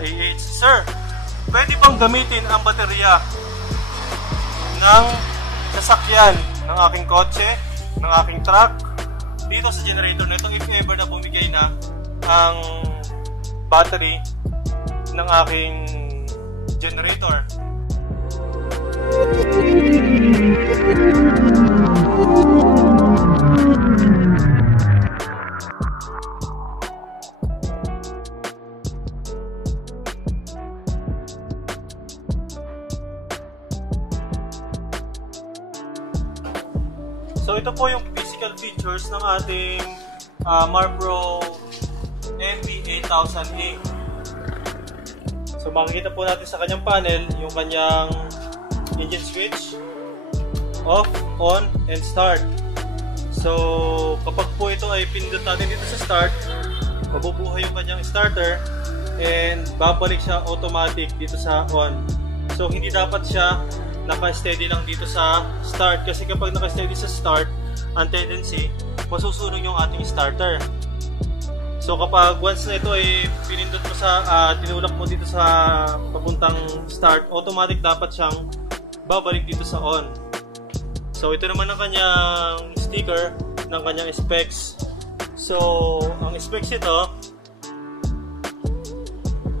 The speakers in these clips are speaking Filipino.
AH. Sir, pwede bang gamitin ang baterya ng sasakyan ng aking kotse, ng aking truck dito sa generator na ito if ever na bumigay na ang battery ng aking generator? So ito po yung physical features ng ating Marlboro MB8000A. So makikita po natin sa kanyang panel yung kanyang engine switch, off, on, and start. So kapag po ito ay pinindot natin dito sa start, mabubuhay yung kanyang starter and babalik siya automatic dito sa on. So hindi dapat siya naka-steady lang dito sa start, kasi kapag naka-steady sa start, ang tendency, masusunog yung ating starter. So kapag once na ito ay pinindot mo sa, tinulak mo dito sa papuntang start, automatic dapat siyang babalik dito sa on. So ito naman ang kanyang sticker ng kanyang specs. So ang specs ito,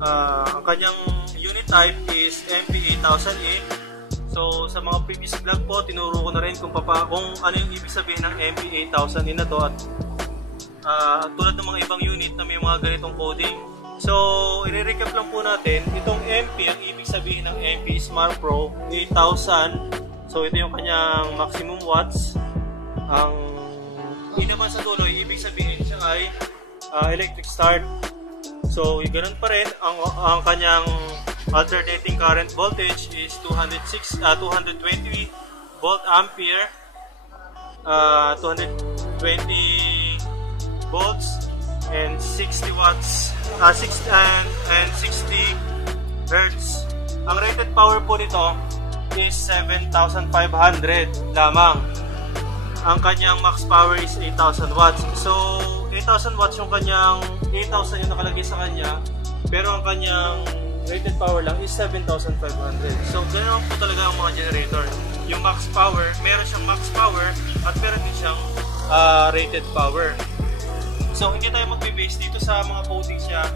ang kanyang unit type is MB8000A. So sa mga previous vlog po, tinuro ko na rin kung ano yung ibig sabihin ng MB8000A na to, at tulad ng mga ibang unit na may mga ganitong coding. So i-recap lang po natin, itong MP, ang ibig sabihin ng MP is Marlboro 8000. So ito yung kanyang maximum watts. Ang naman sa dulo, ibig sabihin siya ay electric start. So ganun pa rin, ang kanyang alternating current voltage is 220 volt ampere, 220 volts and 60 watts, and 60 hertz. Ang rated power po nito is 7,500 lamang. Ang kanyang max power is 8,000 watts. So 8,000 watts yung kanyang, 8,000 yung nakalagay sa kanya, pero ang kanyang rated power lang is 7,500. So ganoon po talaga ang mga generator. Yung max power, meron siyang max power at meron din siyang rated power. So hindi tayo magbe-base dito sa mga coatings niya.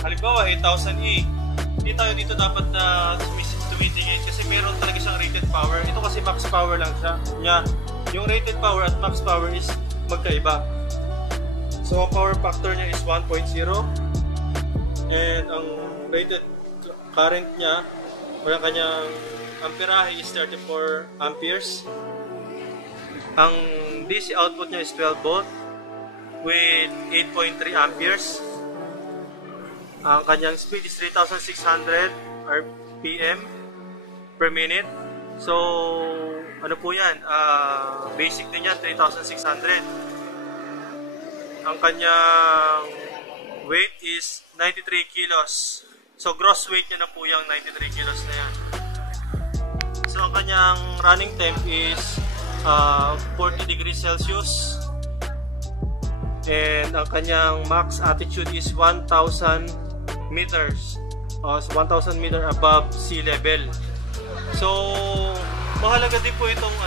Halimbawa 8000E, hindi tayo dito dapat na tumitingin kasi meron talaga siyang rated power. Ito kasi max power lang siya. Yung rated power at max power is magkaiba. So ang power factor niya is 1.0. And ang rated current niya o yung kanyang amperahe is 34 amperes. Ang DC output niya is 12 volt with 8.3 amperes. Ang kanyang speed is 3,600 RPM per minute. So ano po yan, basic din yan, 3,600. Ang kanyang weight is 93 kilos. So gross weight niya na po yung 93 kilos na yan. So ang kanyang running temp is 40 degrees Celsius. And ang kanyang max altitude is 1,000 meters. 1,000 meter above sea level. So mahalaga din po itong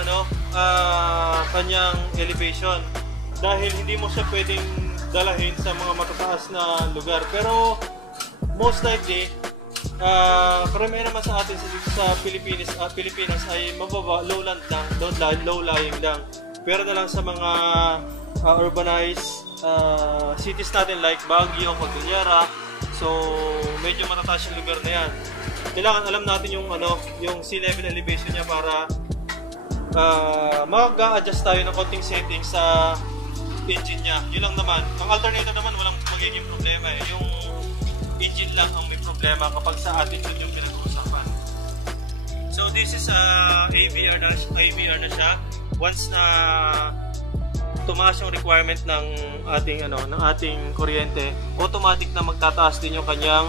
kanyang elevation, dahil hindi mo siya pwedeng dalahin sa mga matataas na lugar. Pero most likely, karamihan naman sa atin sa Pilipinas ay mababa, lowland lang, low-lying lang. Pero na lang sa mga urbanized cities natin like Baguio, Cordillera, so medyo matataas yung lugar na yan. Kailangan alam natin yung sea level elevation niya para mag-a-adjust tayo ng konting settings sa engine niya. Yun lang naman. Ang alternator naman walang magiging problema eh. Yung engine lang ang may problema kapag sa attitude yung pinag-uusapan. So this is AVR na siya. Once na tumaas yung requirement ng ating kuryente, automatic na magtataas din yung kanyang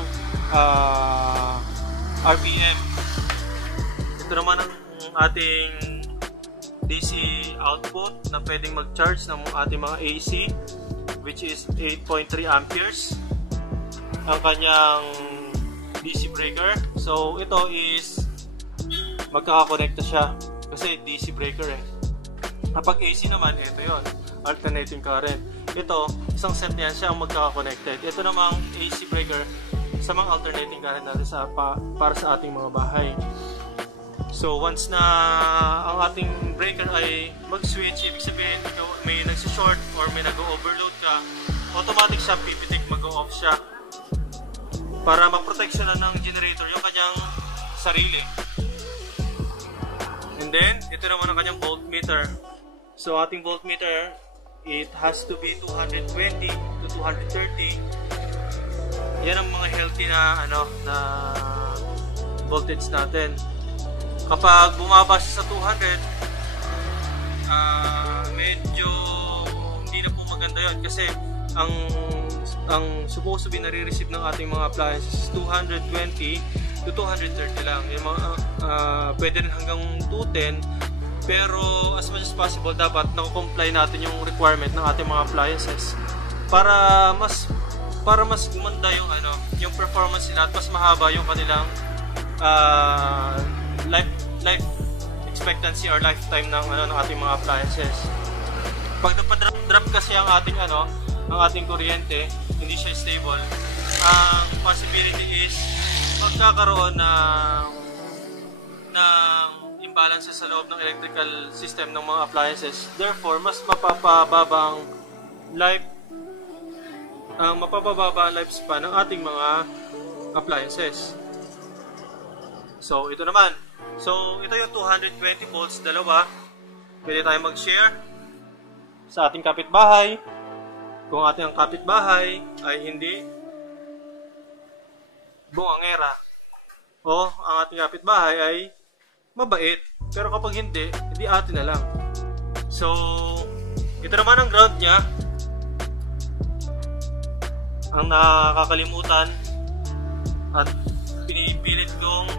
RPM. Ito naman ang ating DC output na pwedeng mag-charge ng ating mga AC, which is 8.3 amperes. ang kanyang DC breaker. So ito is magkakakonekta siya kasi DC breaker eh. Kapag AC naman, ito yon, alternating current. Ito, isang set niyan siya ang magkaka-connected. Ito namang AC breaker sa mga alternating current natin para sa ating mga bahay. So once na ang ating breaker ay mag-switch, ibig sabihin may nagsi-short or may nag-overload ka, automatic siya pipitik, mag-off siya para maproteksyonan ng generator yung kanyang sarili. And then, ito naman ang kanyang voltmeter. So ating voltmeter, it has to be 220 to 230. Yan ang mga healthy na na voltage natin. Kapag bumaba siya sa 200, medyo hindi na po maganda yon kasi ang supposed to be nare-receive ng ating mga appliances is 220 to 230 lang. Yung mga, pwede rin hanggang 210, pero as much as possible dapat nako-comply natin yung requirement ng ating mga appliances para mas gumanda yung yung performance nila at mas mahaba yung kanilang life expectancy or lifetime ng ating mga appliances. Pag napadrop kasi ang ating kuryente, hindi siya stable, ang possibility is magkakaroon ng imbalances sa loob ng electrical system ng mga appliances. Therefore, mas mapapababa ang lifespan ng ating mga appliances. So, ito naman. So, ito yung 220 volts, dalawa. Pwede tayo mag-share sa ating kapitbahay. Kung ating kapitbahay ay hindi bungangera o ang ating kapitbahay ay mabait, pero kapag hindi atin na lang. So, ito naman ang ground niya. Ang nakakalimutan at pinipilit kong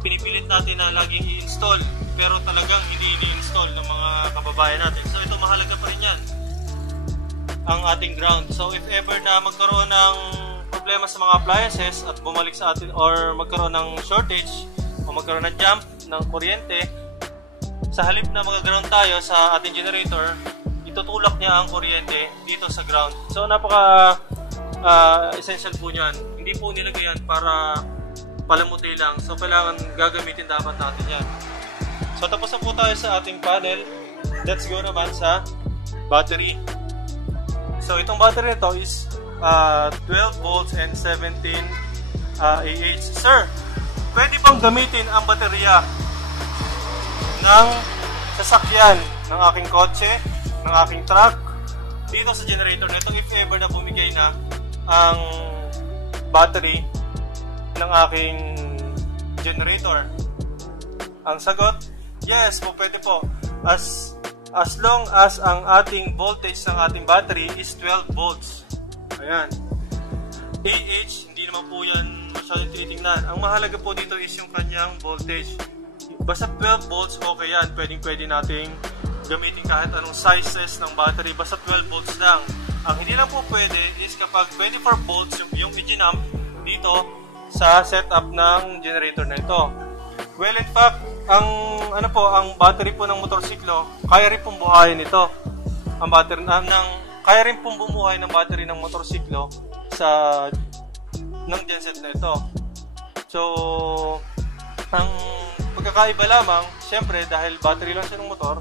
pinipilit natin na laging i-install, pero talagang hindi ini-install ng mga kababayan natin. So ito, mahalaga pa rin yan, ang ating ground. So if ever na magkaroon ng problema sa mga appliances at bumalik sa atin or magkaroon ng shortage o magkaroon ng jump ng kuryente, sa halip na mag-ground tayo sa ating generator, itutulak niya ang kuryente dito sa ground. So napaka essential po niyan. Hindi po nilagay yan para palamuti lang. So kailangan gagamitin dapat natin yan. So tapos na po tayo sa ating panel. Let's go naman sa battery. So itong battery nito is 12 volts and 17 Ah, Sir, pwede bang gamitin ang baterya ng sasakyan ng aking kotse, ng aking truck dito sa generator nito if ever na bumigay na ang battery ng aking generator? Ang sagot, yes po, pwede po. As long as ang ating voltage ng ating battery is 12 volts. Ayan. AH, hindi naman po yan masyadong tinitingnan. Ang mahalaga po dito is yung kanyang voltage. Basta 12 volts, okay yan. Pwede nating gamitin kahit anong sizes ng battery. Basta 12 volts lang. Ang hindi lang po pwede is kapag 24 volts yung i-ginamp dito sa setup ng generator na ito. Well, in fact, ang battery po ng motorsiklo, kaya rin pong buhayin ito. Ang battery kaya rin pong bumuhay ng battery ng motorsiklo ng genset na ito. So, ang pagkakaiba lamang, syempre dahil battery lang siya ng motor,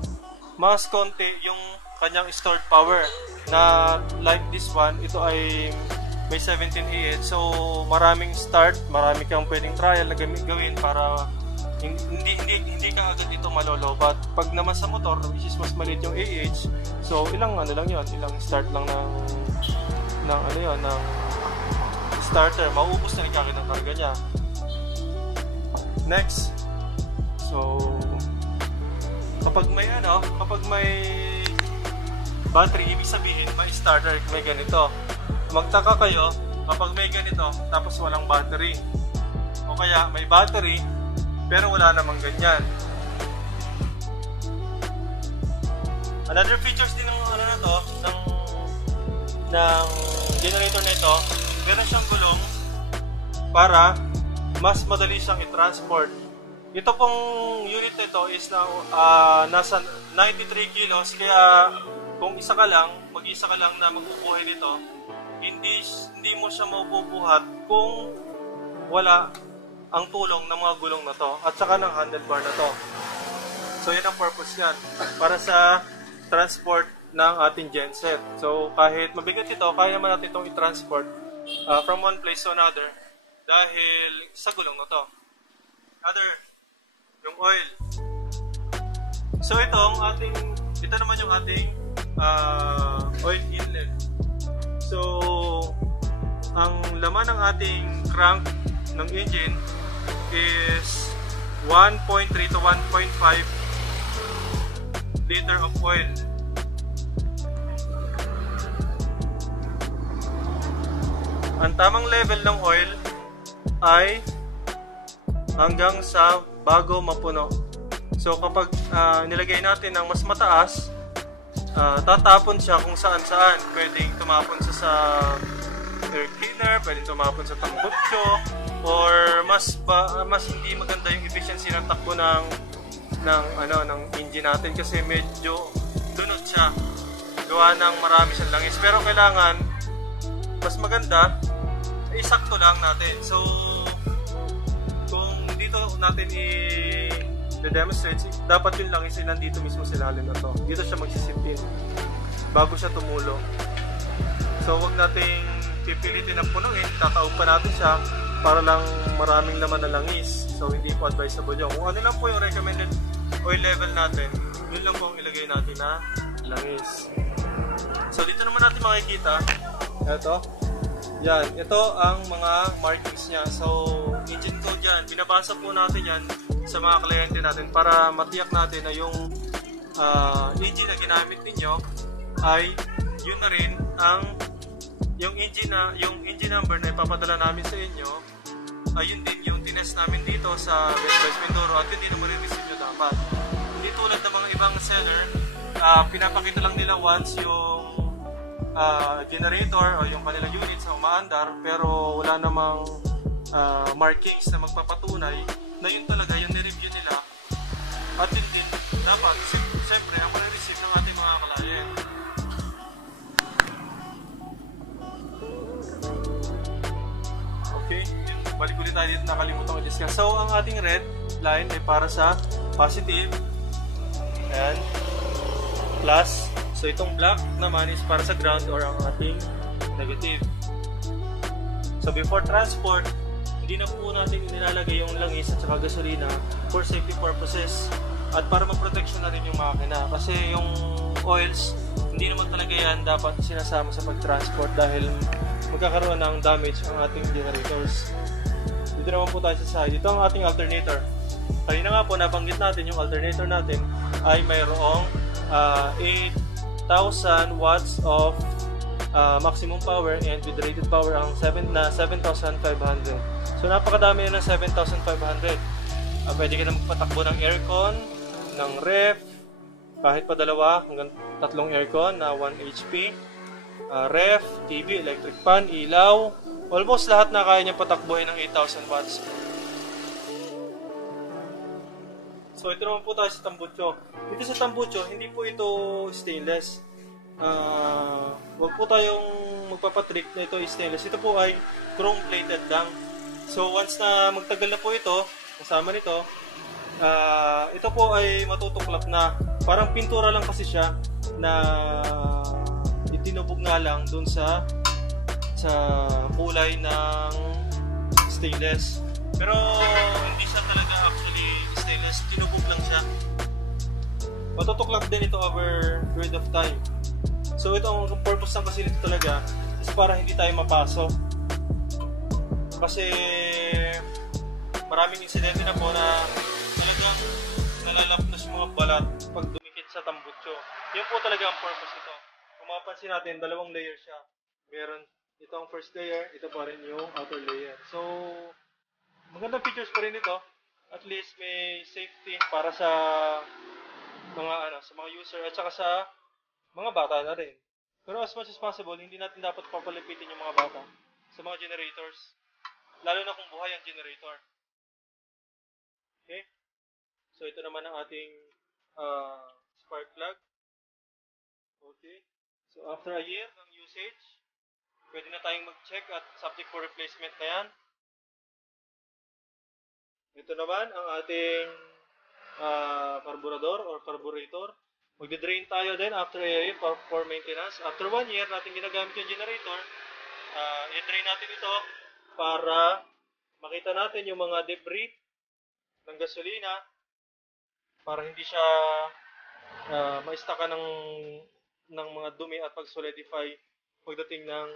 mas konti yung kanyang stored power na like this one, ito ay may 17Ah. So, maraming start, marami kang pwedeng trial na gawin para hindi ka agad ito malolobat. Pag naman sa motor, which is mas maliit yung AH, so ilang start lang ng starter, mauubos na ikakit ng karga niya. Next, so kapag may battery, ibig sabihin may starter, may ganito. Magtaka kayo kapag may ganito tapos walang battery, o kaya may battery pero wala namang ganyan. Another features din ng ng generator nito, meron siyang gulong para mas madali siyang i-transport. Ito pong unit nito is na, nasa 93 kilos, kaya kung isa ka lang, mag-isa ka lang na magbubuhay nito, hindi mo siya mabubuhat kung wala ang tulong ng mga gulong na to at saka ng handlebar na to. So yan ang purpose yan, para sa transport ng ating genset. So kahit mabigat ito, kaya naman natin itong i-transport from one place to another dahil sa gulong na to. Yung oil. So ito naman yung ating oil inlet. So ang laman ng ating crank ng engine is 1.3 to 1.5 liter of oil. Ang tamang level ng oil ay hanggang sa bago mapuno. So kapag nilagay natin ng mas mataas, tatapon siya kung saan-saan. Pwedeng tumapon siya sa air cleaner, pwedeng tumapon sa tambutso, or mas hindi maganda yung efficiency ng takbo ng engine natin kasi medyo lunod siya. Gawa ng marami siyang langis. Pero kailangan mas maganda, sakto lang natin. So kung dito natin i-demonstrate, dapat yung langis ay nandito mismo sa ilalim na to. Dito siya magsisipin bago siya tumulong. So wag nating pipilitin na punuin, tataob pa natin siya para lang maraming laman na langis. So hindi po advisable yun. Kung ano lang po yung recommended oil level natin, yun lang po ang ilagay natin na langis. So dito naman natin makikita, ito ang mga markings niya. So engine code yan, binabasa po natin yan sa mga kliyente natin para matiyak natin na yung engine na ginamit ninyo ay yun na rin ang yung engine number na ipapadala namin sa inyo, ayun din yung tinest namin dito sa Best Buy Mindoro at yun din na marireceive nyo dapat. Hindi tulad ng mga ibang seller, pinapakita lang nila once yung generator o yung kanilang unit sa umaandar, pero wala namang markings na magpapatunay na yun talaga yung nireview nila. At yun din dapat siyempre ang marireceive ng ating mga client. Okay, balik ulit tayo dito, nakalimutan ko i-discuss. So ang ating red line ay para sa positive, ayan, plus. So itong black naman is para sa ground or ang ating negative. So before transport, hindi na po natin inilalagay yung langis at saka gasolina for safety purposes at para ma-protection na rin yung makina. Kasi yung oils, hindi naman talaga yan dapat sinasama sa pag-transport dahil magkakaroon ng damage ang ating generators. Dito naman po tayo sa side. Ito ang ating alternator. Kanina nga po nabanggit natin yung alternator natin ay mayroong 8,000 watts of maximum power and with rated power ang 7,500. So napakadami na ng 7,500. Pwede ka na magpatakbo ng aircon, ng ref, kahit pa dalawa hanggang tatlong aircon na 1 HP, ref, TV, electric fan, ilaw, almost lahat na kaya niya patakbuhin ng 8,000 watts. So ito naman po tayo sa tambucho. Dito sa tambucho, hindi po ito stainless. Wag po tayong magpapatrick na ito stainless. Ito po ay chrome plated lang. So once na magtagal na po ito, kasama nito, ito po ay matutuklap na. Parang pintura lang kasi siya na itinubog nga lang dun sa kulay ng stainless. Pero hindi siya talaga actually stainless, tinubog lang siya. Matutuklap din ito over period of time. So ito ang purpose ng kasi nito talaga is para hindi tayo mapasok. Kasi maraming insidente na po na talagang nalalapnos yung mga balat pag dumikit sa tambutso. Yun po talaga ang purpose nito. Kung mapapansin natin, dalawang layer siya. Meron ito ang first layer, ito pa rin yung outer layer. So magandang features pa rin ito. At least may safety para sa mga sa mga user at saka sa mga bata na rin. Pero as much as possible, hindi natin dapat papalipitin yung mga bata sa mga generators. Lalo na kung buhay ang generator. Okay? So, ito naman ang ating spark plug. Okay? So, after a year ng usage, pwede na tayong mag-check at subject for replacement na yan. Ito naman ang ating carburetor or carburetor. Magde-drain tayo din after a year for maintenance. After 1 year natin ginagamit yung generator, i-drain natin ito para makita natin yung mga debris ng gasolina para hindi siya ma-stackan ng mga dumi at pag-solidify pagdating ng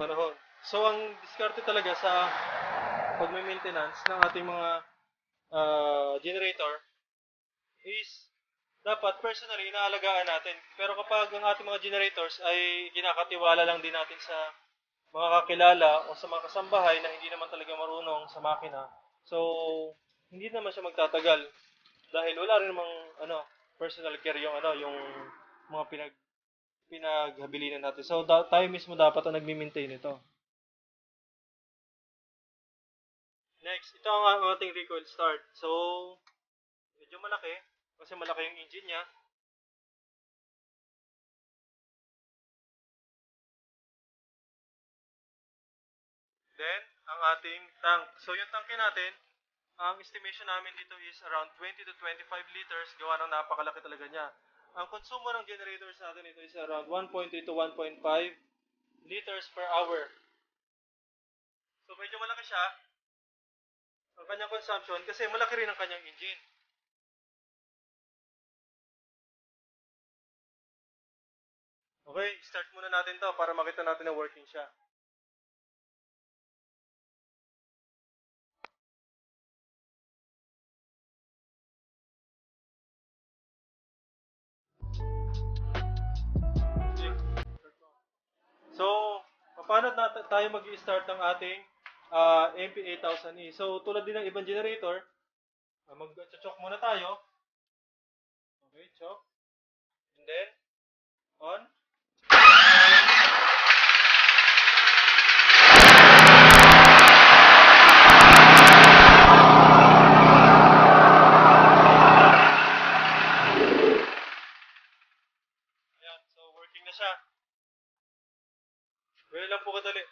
panahon. So, ang diskarte talaga sa pag-maintenance ng ating mga generator is dapat personally inaalagaan natin. Pero kapag ang ating mga generators ay kinakatiwala lang din natin sa mga kakilala o sa mga kasambahay na hindi naman talaga marunong sa makina, so hindi naman siya magtatagal dahil wala rin namang personal care yung mga pinaghabilinan natin. So tayo mismo dapat ang nagmi-maintain ito. Next, ito ang ating recoil start. So medyo malaki kasi malaki yung engine niya. Then, ang ating tank. So, yung tanke natin, ang estimation namin dito is around 20 to 25 liters. Gawa ng napakalaki talaga niya. Ang konsumo ng generators natin ito is around 1.3 to 1.5 liters per hour. So, medyo malaki siya ang kanyang consumption kasi malaki rin ang kanyang engine. Okay, start muna natin to para makita natin na working siya. So, paano tayo mag-i-start ng ating MP8000E? So, tulad din ng ibang generator, mag-choke muna tayo. Okay, choke. And then, on. Ayan, so working na siya. Well lang po kadali.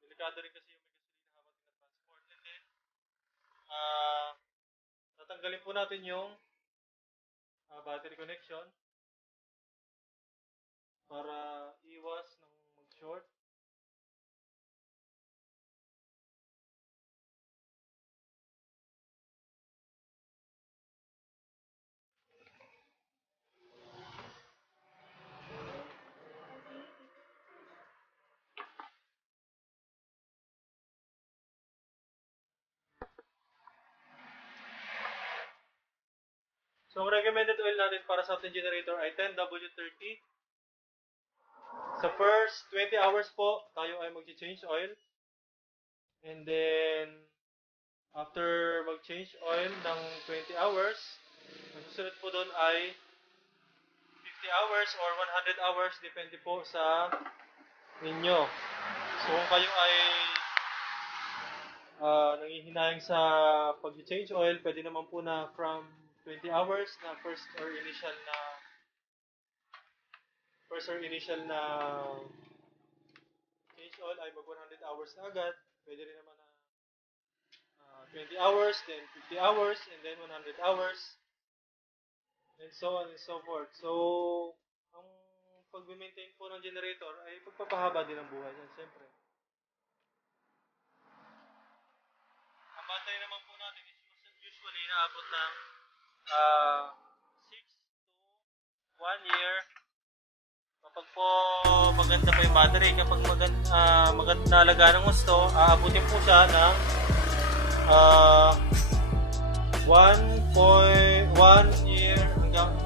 Delikado rin kasi yung may gasolina habang tinatransport. And then, tatanggalin po natin yung battery connection para iwas ng mag-short. So, ang recommended oil natin para sa ating generator ay 10W30. Sa first 20 hours po, tayo ay mag-change oil. And then, after mag-change oil ng 20 hours, ang susunod po doon ay 50 hours or 100 hours, depende po sa inyo. So, kung kayo ay nangihinayang sa pag-change oil, pwede naman po na from 20 hours na first or initial na change oil ay mag 100 hours na agad. Pwede rin naman na 20 hours, then 50 hours, and then 100 hours, and so on and so forth. So, ang pag-maintain po ng generator ay pagpapahaba din ang buhay yan, siyempre. Ang battery naman po natin is usually naabot ng 6 to 1 year. Kapag po maganda pa yung battery, kapag maganda alaga ng gusto, aabutin po siya ng 1 year hanggang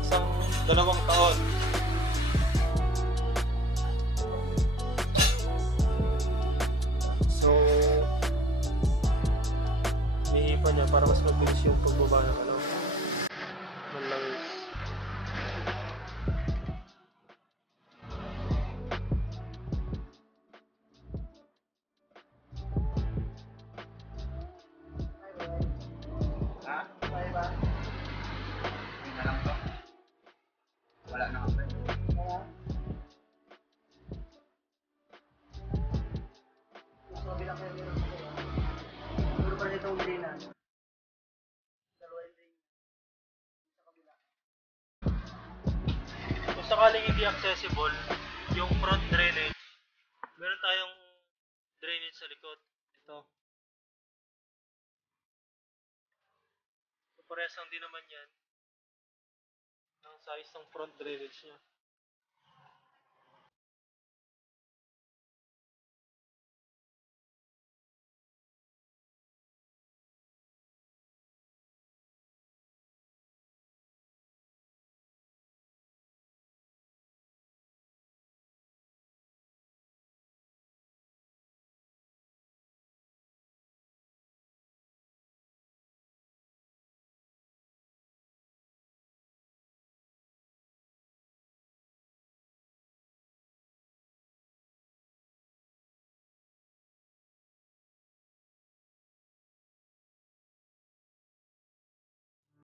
dalawang taon. So, hinihipan niya para mas mabilis yung pagbaba ng ng langis. Ha? Kaya ba? Hindi na lang to. Wala na ako. Kaya? Mas mabilang kayo meron ko. Siguro pa rin itong drain na. Dalawa yung drain. Sa kabila. Kung sakaling hindi accessible yung front drainage, meron tayong drainage sa likod. Ito. So, parehas lang din naman yan ang size ng front drainage niya.